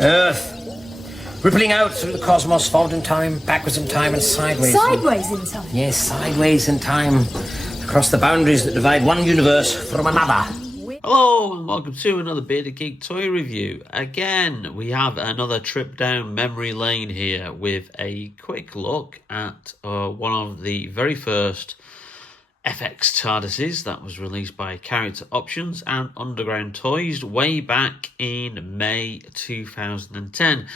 Earth, rippling out through the cosmos, forward in time, backwards in time, and sideways. Sideways in time? Yes, sideways in time, across the boundaries that divide one universe from another. Hello and welcome to another Bearded Geek toy review. Again, we have another trip down memory lane here with a quick look at one of the very first FX TARDISes that was released by Character Options and Underground Toys way back in May 2010.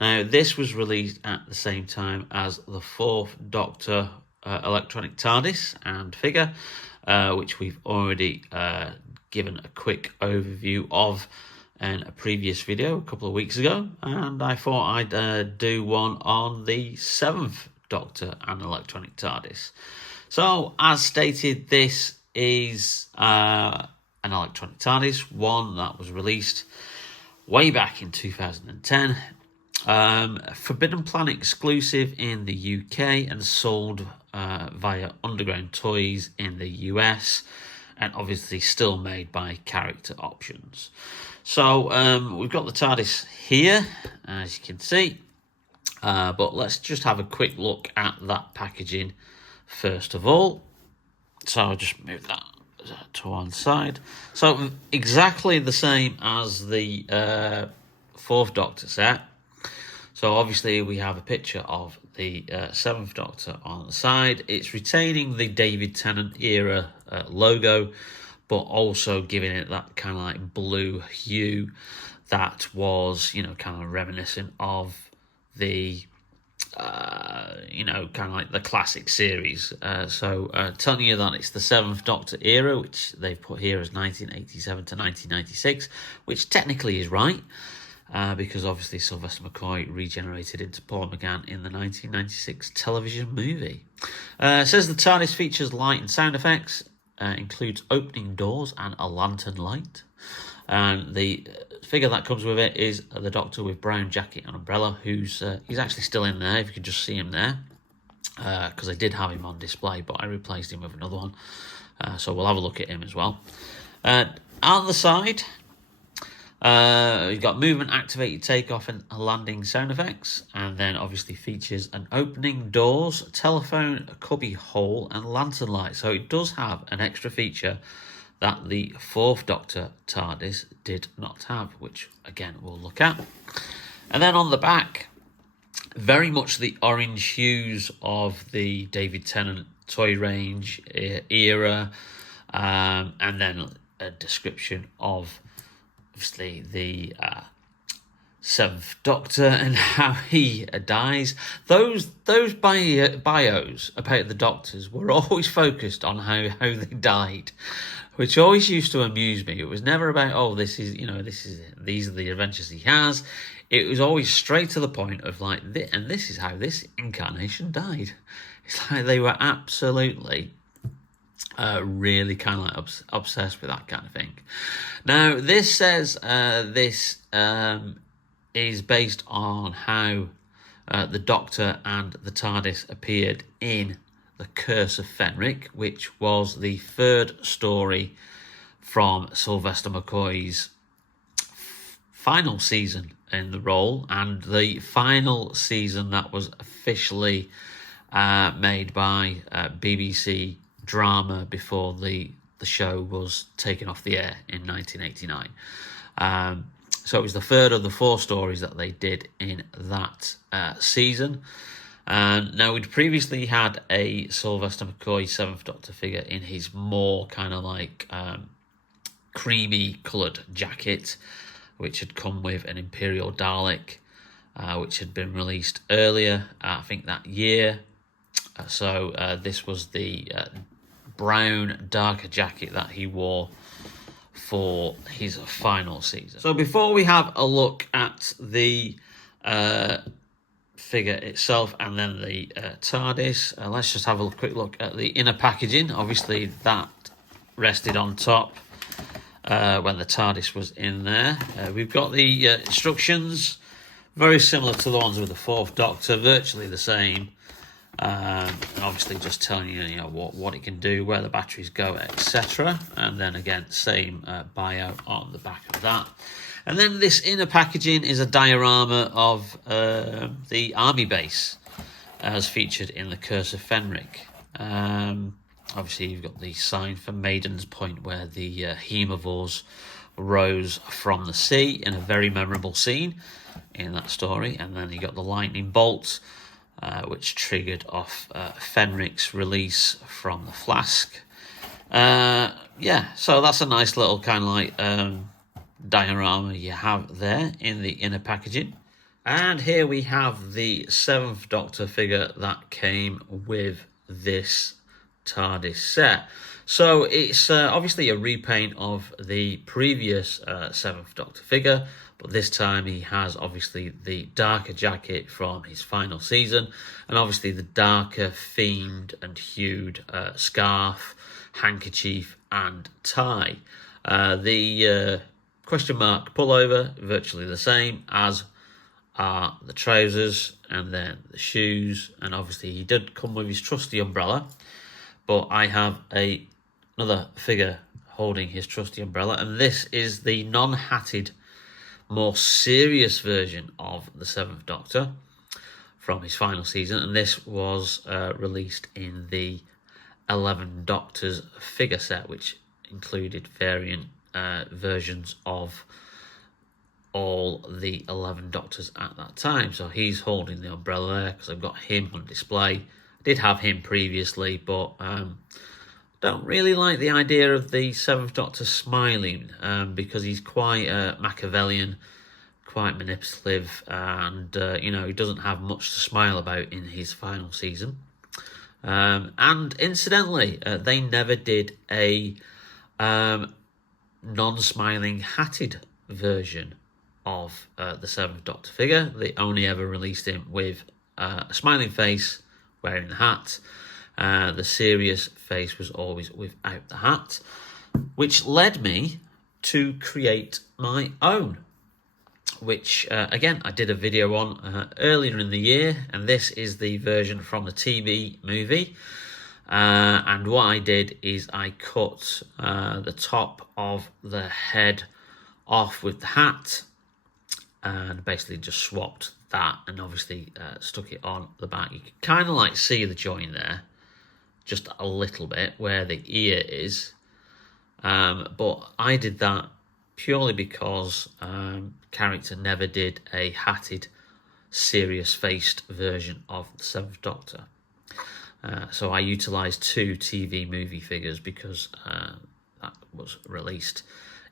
Now, this was released at the same time as the fourth Doctor Electronic Tardis and figure, which we've already given a quick overview of in a previous video a couple of weeks ago, and I thought I'd do one on the seventh Doctor and Electronic Tardis. So, as stated, this is an Electronic TARDIS, one that was released way back in 2010. Forbidden Planet exclusive in the UK and sold via Underground Toys in the US, and obviously still made by Character Options. So, we've got the TARDIS here, as you can see, but let's just have a quick look at that packaging first of all. So I'll just move that to one side. So exactly the same as the fourth Doctor set. So obviously we have a picture of the seventh Doctor on the side. It's retaining the David Tennant era logo, but also giving it that kind of like blue hue that was, you know, kind of reminiscent of the kind of like the classic series. Telling you that it's the seventh Doctor era, which they've put here as 1987 to 1996, which technically is right, because obviously Sylvester McCoy regenerated into Paul McGann in the 1996 television movie. It says the TARDIS features light and sound effects, includes opening doors and a lantern light. And the figure that comes with it is the Doctor with brown jacket and umbrella, who's he's actually still in there, if you could just see him there, because I did have him on display, but I replaced him with another one. So we'll have a look at him as well. On the side, you've got movement, activated takeoff and landing sound effects, and then obviously features an opening doors, telephone, cubby hole, and lantern light. So it does have an extra feature that the fourth Doctor TARDIS did not have, which again we'll look at. And then on the back, very much the orange hues of the David Tennant toy range era, and then a description of obviously the seventh Doctor and how he dies. Those bios about the Doctors were always focused on how they died, which always used to amuse me. It was never about, oh, these are the adventures he has. It was always straight to the point of like, and this is how this incarnation died. It's like they were absolutely really kind of like obsessed with that kind of thing. Now, this says this is based on how the Doctor and the TARDIS appeared in the Curse of Fenric, which was the third story from Sylvester McCoy's final season in the role, and the final season that was officially made by BBC Drama before the show was taken off the air in 1989. So it was the third of the four stories that they did in that season. Now, we'd previously had a Sylvester McCoy seventh Doctor figure in his more kind of like creamy coloured jacket, which had come with an Imperial Dalek, which had been released earlier, I think that year. So this was the brown, darker jacket that he wore for his final season. So before we have a look at the figure itself and then the TARDIS, let's just have a quick look at the inner packaging. Obviously that rested on top when the TARDIS was in there. We've got the instructions, very similar to the ones with the fourth Doctor, virtually the same. And obviously just telling you, what it can do, where the batteries go, etc. And then again, same bio on the back of that. And then this inner packaging is a diorama of the army base as featured in the Curse of Fenric. Obviously, you've got the sign for Maiden's Point where the hemovores rose from the sea in a very memorable scene in that story. And then you got the lightning bolt, which triggered off Fenric's release from the flask. Yeah, so that's a nice little kind of like diorama you have there in the inner packaging. And here we have the 7th Doctor figure that came with this TARDIS set. So it's obviously a repaint of the previous 7th Doctor figure, but this time he has obviously the darker jacket from his final season, and obviously the darker themed and hued scarf, handkerchief and tie. The question mark pullover, virtually the same, as are the trousers and then the shoes, and obviously he did come with his trusty umbrella, but I have another figure holding his trusty umbrella, and this is the non-hatted, more serious version of the 7th Doctor from his final season, and this was released in the 11 Doctors figure set, which included variant versions of all the 11 Doctors at that time. So he's holding the umbrella there because I've got him on display. I did have him previously, but don't really like the idea of the 7th Doctor smiling because he's quite Machiavellian, quite manipulative, and he doesn't have much to smile about in his final season. And incidentally, they never did a non-smiling hatted version of the 7th Doctor figure. They only ever released him with a smiling face wearing the hat. The serious face was always without the hat, which led me to create my own, which again I did a video on earlier in the year, and this is the version from the TV movie. And what I did is I cut the top of the head off with the hat and basically just swapped that and obviously stuck it on the back. You can kind of like see the joint there just a little bit where the ear is, but I did that purely because character never did a hatted, serious-faced version of the 7th Doctor. So I utilised 2 TV movie figures because that was released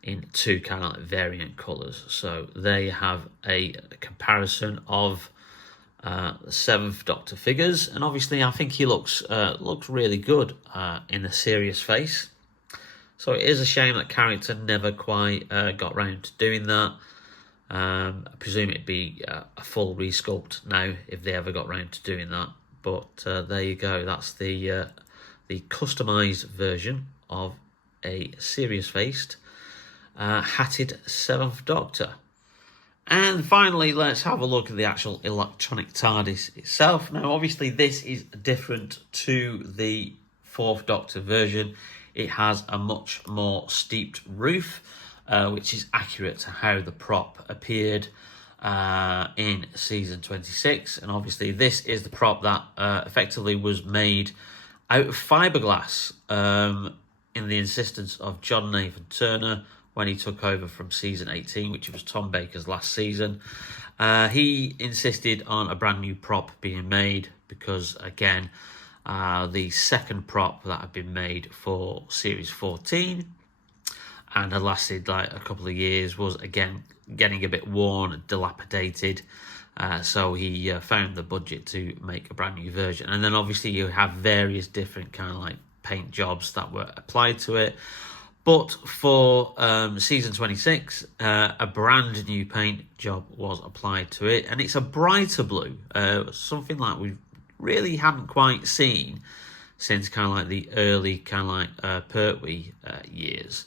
in 2 kind of like variant colours. So there you have a comparison of the 7th Doctor figures, and obviously I think he looks really good in a serious face. So it is a shame that character never quite got round to doing that. I presume it'd be a full resculpt now if they ever got round to doing that. But there you go. That's the customised version of a serious-faced, hatted 7th Doctor. And finally, let's have a look at the actual electronic TARDIS itself. Now, obviously, this is different to the 4th Doctor version. It has a much more steeped roof, which is accurate to how the prop appeared in season 26. And obviously, this is the prop that effectively was made out of fiberglass in the insistence of John Nathan Turner when he took over from season 18, which was Tom Baker's last season. He insisted on a brand new prop being made because, again, the second prop that had been made for series 14 and had lasted like a couple of years was, again, getting a bit worn and dilapidated. So he found the budget to make a brand new version. And then obviously you have various different kind of like paint jobs that were applied to it. But for season 26, a brand new paint job was applied to it, and it's a brighter blue, something like we really hadn't quite seen since kind of like the early kind of like Pertwee years.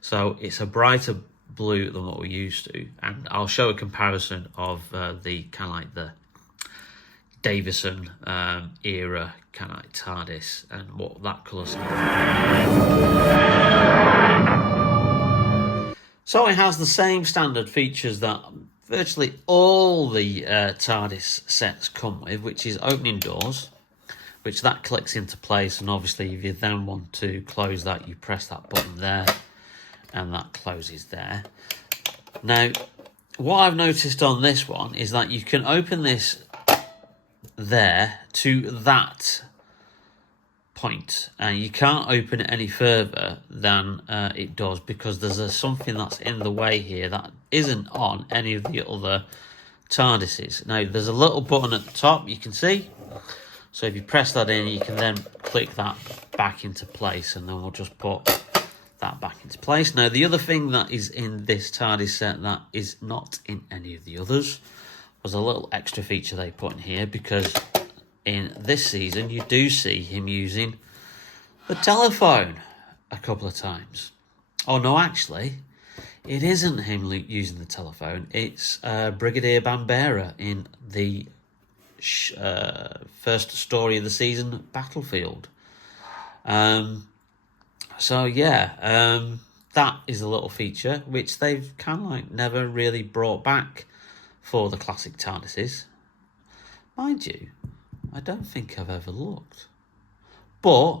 So it's a brighter blue than what we're used to, and I'll show a comparison of the kind of like the Davison era kind of like TARDIS and what that colour scheme. So it has the same standard features that virtually all the TARDIS sets come with, which is opening doors, which that clicks into place, and obviously if you then want to close that, you press that button there, and that closes there. Now, what I've noticed on this one is that you can open this there to that point, and you can't open it any further than it does, because there's something that's in the way here that isn't on any of the other TARDISes. Now, there's a little button at the top, you can see. So if you press that in, you can then click that back into place, and then we'll just put that back into place. Now, the other thing that is in this TARDIS set that is not in any of the others was a little extra feature they put in here, because in this season you do see him using the telephone a couple of times. Oh no, actually, it isn't him using the telephone. It's Brigadier Bambera in the first story of the season, Battlefield. So yeah, that is a little feature which they've kind of like never really brought back for the classic TARDISes. Mind you, I don't think I've ever looked. But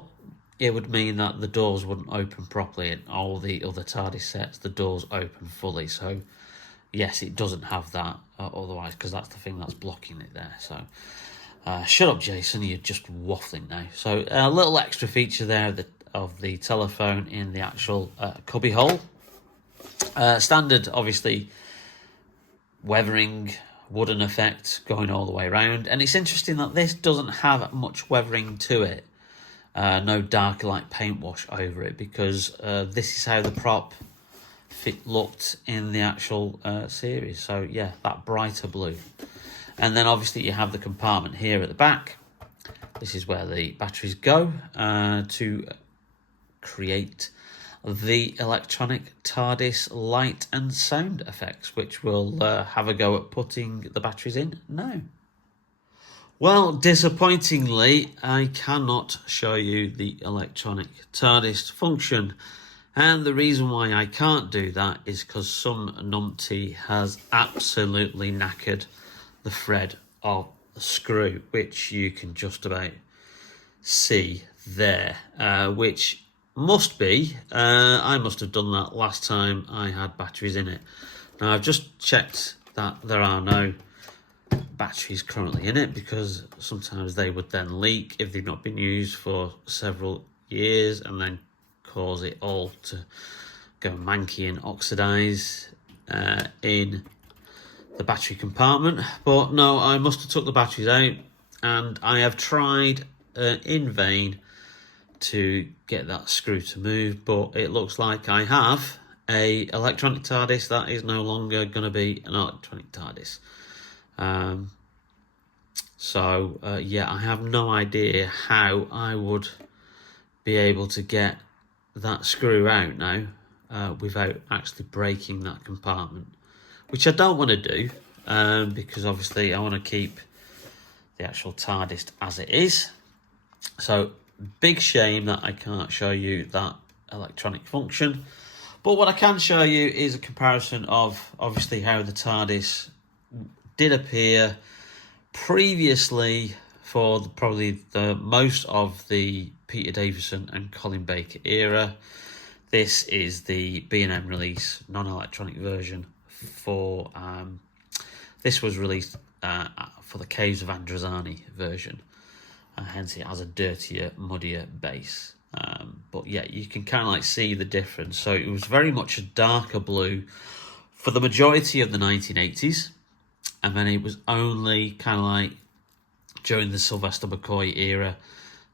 it would mean that the doors wouldn't open properly, and all the other TARDIS sets, the doors open fully. So yes, it doesn't have that otherwise, because that's the thing that's blocking it there. So shut up, Jason, you're just waffling now. So a little extra feature there of the telephone in the actual cubby hole. Standard, obviously, weathering wooden effect going all the way around, and it's interesting that this doesn't have much weathering to it. No darker like paint wash over it, because this is how the prop looked in the actual series. So yeah, that brighter blue. And then obviously you have the compartment here at the back. This is where the batteries go to create the electronic TARDIS light and sound effects, which we'll have a go at putting the batteries in now. Well, disappointingly, I cannot show you the electronic TARDIS function. And the reason why I can't do that is because some numpty has absolutely knackered the thread of the screw, which you can just about see there, which must be, I must have done that last time I had batteries in it. Now, I've just checked that there are no batteries currently in it, because sometimes they would then leak if they've not been used for several years, and then cause it all to go manky and oxidise in the battery compartment. But no, I must have took the batteries out, and I have tried in vain to get that screw to move, but it looks like I have a electronic TARDIS that is no longer going to be an electronic TARDIS. Yeah, I have no idea how I would be able to get that screw out now without actually breaking that compartment, which I don't want to do, because obviously I want to keep the actual TARDIS as it is. So big shame that I can't show you that electronic function. But what I can show you is a comparison of obviously how the TARDIS did appear previously for probably the most of the Peter Davison and Colin Baker era. This is the B&M release, non-electronic version for this was released for the Caves of Androzani version. Hence it has a dirtier, muddier base. But yeah, you can kind of like see the difference. So it was very much a darker blue for the majority of the 1980s. And then it was only kind of like during the Sylvester McCoy era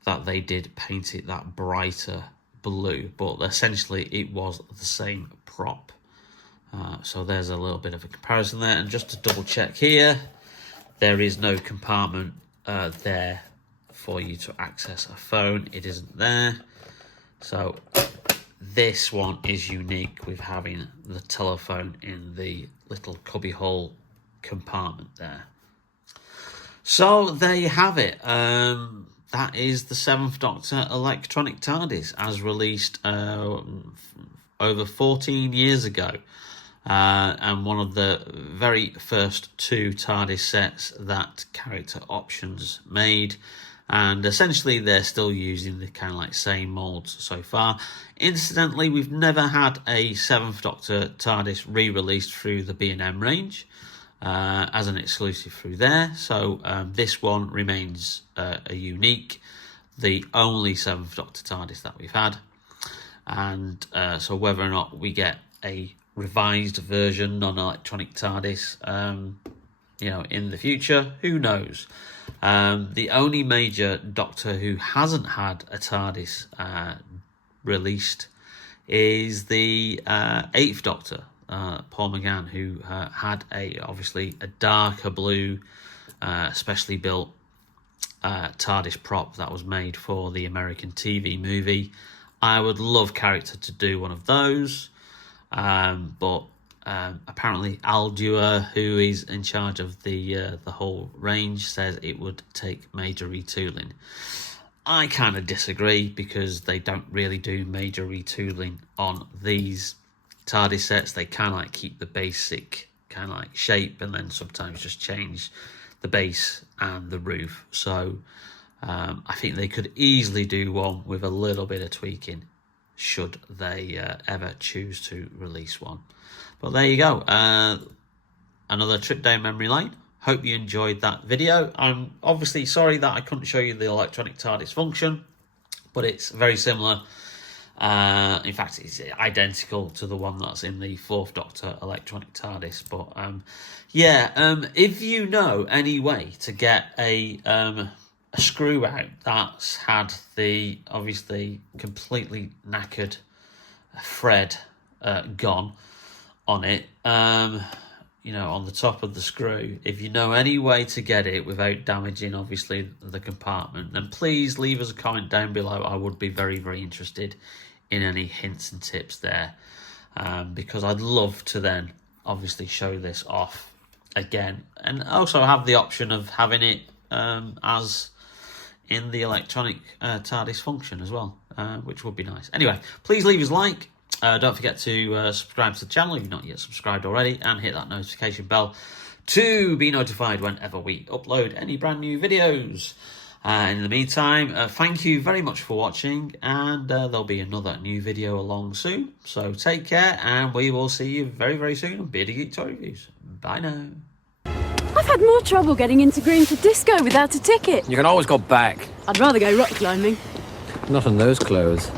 that they did paint it that brighter blue. But essentially it was the same prop. So there's a little bit of a comparison there. And just to double check here, there is no compartment there for you to access a phone. It isn't there. So this one is unique with having the telephone in the little cubbyhole compartment there. So there you have it. That is the 7th Doctor Electronic TARDIS as released over over 14 years ago. And one of the very first 2 TARDIS sets that Character Options made. And essentially they're still using the kind of like same moulds so far. Incidentally, we've never had a 7th Doctor TARDIS re-released through the B&M range as an exclusive through there. So this one remains a unique, the only 7th Doctor TARDIS that we've had. And so whether or not we get a revised version, non-electronic TARDIS, you know, in the future, who knows? The only major Doctor who hasn't had a TARDIS released is the 8th Doctor, Paul McGann, who had obviously a darker blue, specially built TARDIS prop that was made for the American TV movie. I would love Character to do one of those, but apparently Al Dewar, who is in charge of the whole range, says it would take major retooling. I kind of disagree, because they don't really do major retooling on these TARDIS sets. They kind of like keep the basic kind of like shape, and then sometimes just change the base and the roof. So I think they could easily do one with a little bit of tweaking, should they ever choose to release one. But there you go, another trip down memory lane. Hope you enjoyed that video. I'm obviously sorry that I couldn't show you the electronic TARDIS function, but it's very similar. In fact, it's identical to the one that's in the 4th Doctor electronic TARDIS. But if you know any way to get a screw out that's had the obviously completely knackered thread gone on it, you know, on the top of the screw, if you know any way to get it without damaging obviously the compartment, then please leave us a comment down below. I would be very, very interested in any hints and tips there, because I'd love to then obviously show this off again, and also have the option of having it as in the electronic TARDIS function as well, which would be nice. Anyway, please leave us a like. Don't forget to subscribe to the channel if you're not yet subscribed already, and hit that notification bell to be notified whenever we upload any brand new videos. In the meantime, thank you very much for watching, and there'll be another new video along soon. So take care, and we will see you very, very soon on Bearded Geek Toy Reviews. Bye now. I've had more trouble getting into Green for Disco without a ticket. You can always go back. I'd rather go rock climbing. Not in those clothes.